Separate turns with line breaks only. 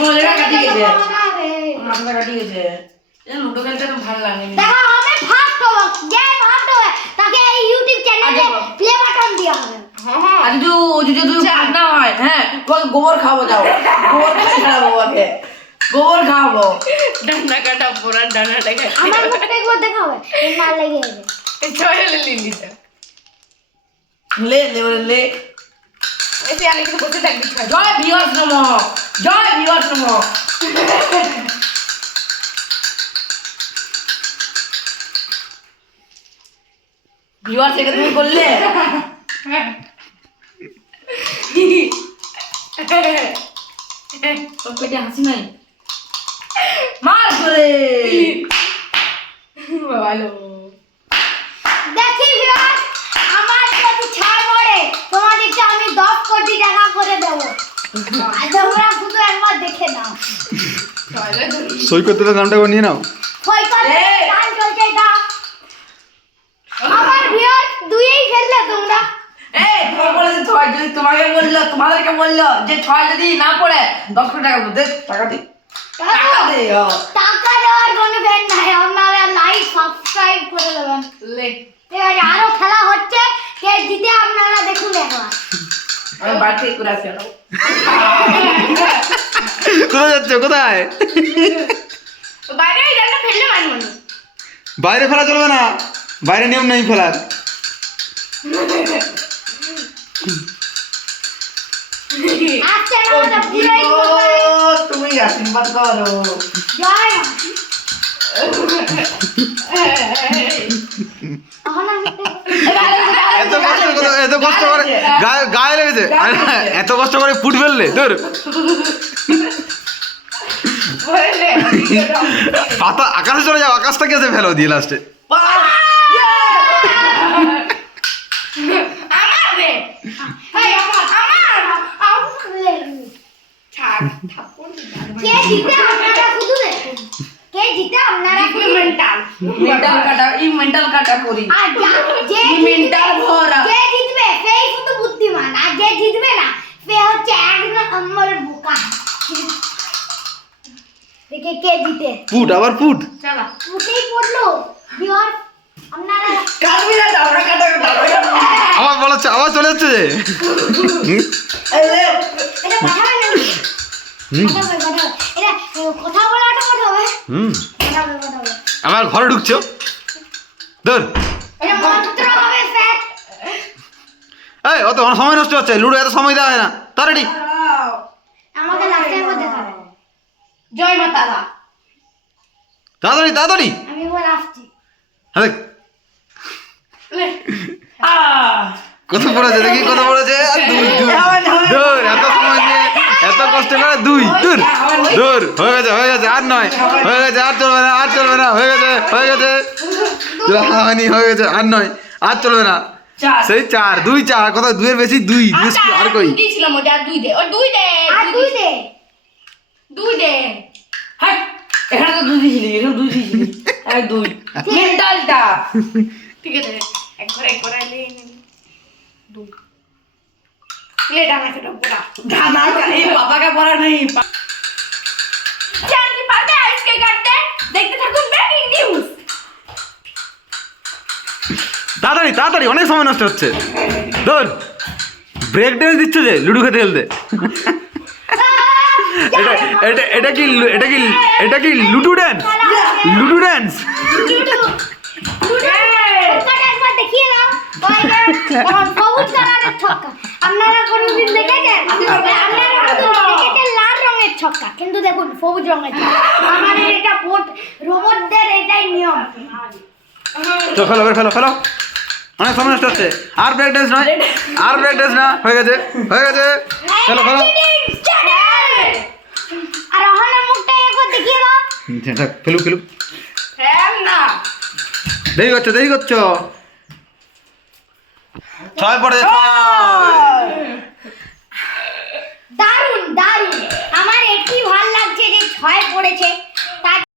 কোনো জায়গায় কাটিয়ে গেছে
বানাবে।
মাথাটা কাটিয়ে গেছে এই লুডো খেলতে তো ভালো লাগে না।
দেখো আমি ফার্স্ট হব যে ফার্স্ট হবে তাকে এই ইউটিউব চ্যানেলে
আগে বল।
প্লে বাটন দেওয়া হবে।
আর যদি ও যদি যদি ফার্স্ট না হয় হ্যাঁ তোমাকে গোবর খাওয়াবো যাও। গোবর খেতে খাওয়াবো ওকে গোবর খাওয়াবো
ডানা কাটা পোড়া ডানাটা কাটা
আমার মুখটা একবার দেখা হবে এই মার লেগে যাবে
ছয় লিলিটা
লে লে বলে লে
এসে আমি কিন্তু বসে থাকবি ছয়
জয় ভিওয়ার্স নম। জয় ভিওয়ার্স নম ভিওয়ার্স এটা তুমি করলে তোর পেটে হাসি নাই মার করে
ভালো
দেখি ভিউয়ার্স আমার যদি ছাড় পড়ে তোমাদেরকে আমি 10 কোটি টাকা করে দেবো আর তোমরা শুধু একবার দেখে নাও
ছয়টা ধরি
সই করতে তো নামটা নিয়ে নাও।
ছয় যদি তোমাকে বলল তোমাদেরকে বলল যে ছয় যদি না পড়ে দশ টাকা দে টাকা দে। টাকা দে ও।
টাকা দেওয়ার কোনো ফ্যান নাই। আপনারা লাইক সাবস্ক্রাইব করে দেবেন। আরও খেলা হচ্ছে। কে জিতে আপনারা
আমি বাড়ি থেকে করে আসি।
কোথায় যাচ্ছে? কোথায়?
বাইরে ডানা ফেললে মারবো না
বাইরে ফেলা চলবে না। বাইরে নিয়ম নেই ফেলার।
তুমি আশীর্বাদ করো।
আমি
এত কষ্ট করে এত কষ্ট করে গায়ে আরে, এত কষ্ট করে ফুট ফেললে তোর পাতা আকাশে চলে যাও আকাশটা কেসে ফেলো দিয়ে লাস্টে
মেন্টাল
কাটা এই মেন্টাল কাটা করি।
আর যা- যে
মেন্টাল ভরা
যে জিতবে সেই শুধু বুদ্ধিমান আর যে জিতবে না সে হচ্ছে এক নম্বর বোকা দেখে কে জিতে?
ফুট আবার
চলো।
পড়ল। আপনারা
কাটবি না কাটা
আবার বলাচ্ছে আবার চলে যাচ্ছে আমার ঘরে ঢুকছো? ধর। এই অত সময় নষ্ট হচ্ছে লুডো এত সময় দেওয়া হয় না। তাড়াতাড়ি
জয় মা তারা
তাড়াতাড়ি তাড়াতাড়ি
আমি এবার আসছি
হ্যাঁ
আহ
কত পড়েছে দেখি কত পড়েছে আর দুই দুই দূর এত সময় নিয়ে এত কষ্ট করে দুই দূর দূর হয়ে গেছে হয়ে গেছে আর নয় হয়ে গেছে আর চলবে না আর চলবে না হয়ে গেছে হয়ে গেছে হানি হয়ে গেছে আর নয় আর চলবে না সেই চার দুই চার কত দুইয়ের বেশি দুই দুই আর কই
দিয়েছিলাম ওটা দুই দে ও দুই দে
আর দুই দে
দুই দে
হাই এখানে তো দুই দিয়েছিলি এখানে দুই দিয়েছিলি এক দুই। মেন্টালটা
ঠিক আছে একবার একবার আইলে দুই। লে ডানা কেটে পোড়া
দাদা এই পাপাকে পড়া নেই।
জানি পারবে আজকে কাটতে? দেখতে থাকুন ব্রেকিং নিউজ
তাড়াতাড়ি তাড়াতাড়ি অনেক সময় নষ্ট হচ্ছে। ধর ব্রেক ড্যান্স দিচ্ছে যে লুডো খেতে খেলতে। এটা এটা এটা কি এটা কি এটা কি লুডু ড্যান্স লুডু ড্যান্স ফেলো ফেলো অনেক হচ্ছে। আর ব্রেক ড্যান্স নয়, আর ব্রেক ড্যান্স না। হয়ে গেছে হয়ে গেছে। ফেলো ফেলো
আর ওখানে মুখটা একবার দেখিয়ে দাও
থাক ফেলু ফেলু
না।
দেরি করছ দেরি করছ। ছয় পড়ে
দারুণ দারুণ আমার এটি ভালো লাগছে যে ছয় পড়েছে।